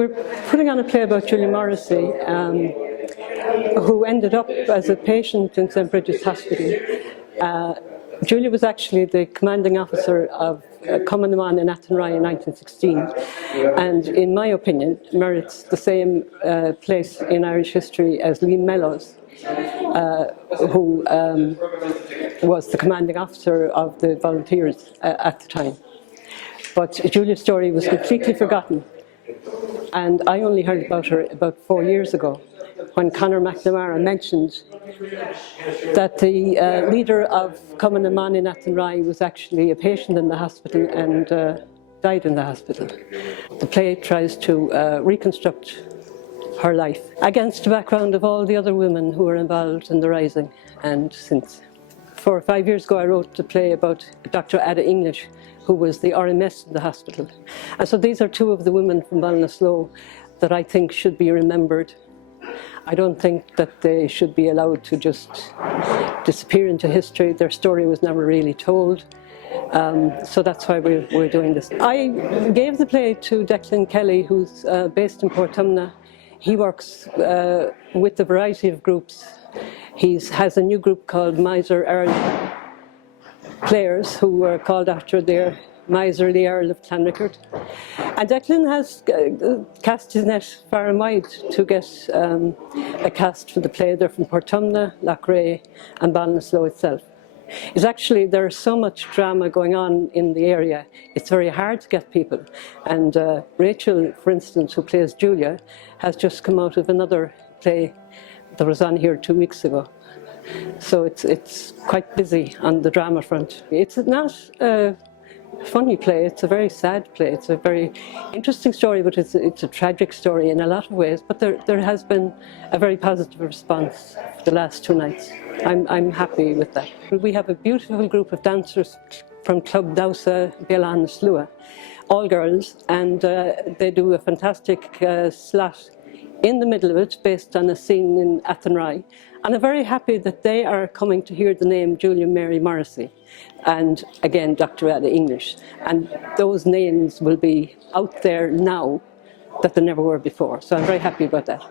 We're putting on a play about Julia Morrissey, who ended up as a patient in St. Brigid's Hospital. Julia was actually the commanding officer of Cumann in Athenry in 1916, and in my opinion merits the same place in Irish history as Liam Mellows, who was the commanding officer of the volunteers at the time. But Julia's story was completely forgotten, and I only heard about her about 4 years ago, when Conor McNamara mentioned that the leader of Cumann in Athenry was actually a patient in the hospital and died in the hospital. The play tries to reconstruct her life against the background of all the other women who were involved in the Rising and since. 4 or 5 years ago I wrote a play about Dr. Ada English, who was the RMS in the hospital. And so these are two of the women from Ballinasloe that I think should be remembered. I don't think that they should be allowed to just disappear into history. Their story was never really told. So that's why we're doing this. I gave the play to Declan Kelly, who's based in Portumna. He works with a variety of groups. He has a new group called Miser Earl Players, who were called after their miser, the Earl of Clanrickard. And Declan has cast his net far and wide to get a cast for the play. They're from Portumna, Loughrea and Ballinasloe itself. It's actually, there's so much drama going on in the area, it's very hard to get people. And Rachel, for instance, who plays Julia, has just come out of another play that was on here 2 weeks ago. So it's quite busy on the drama front. It's not a funny play, it's a very sad play. It's a very interesting story, but it's a tragic story in a lot of ways. But there has been a very positive response for the last 2 nights. I'm happy with that. We have a beautiful group of dancers from Club Dausa Ballinasloe, all girls, and they do a fantastic slot in the middle of it, based on a scene in Athenry. And I'm very happy that they are coming to hear the name Julia Mary Morrissey, and again Dr. Ada English. And those names will be out there now that they never were before. So I'm very happy about that.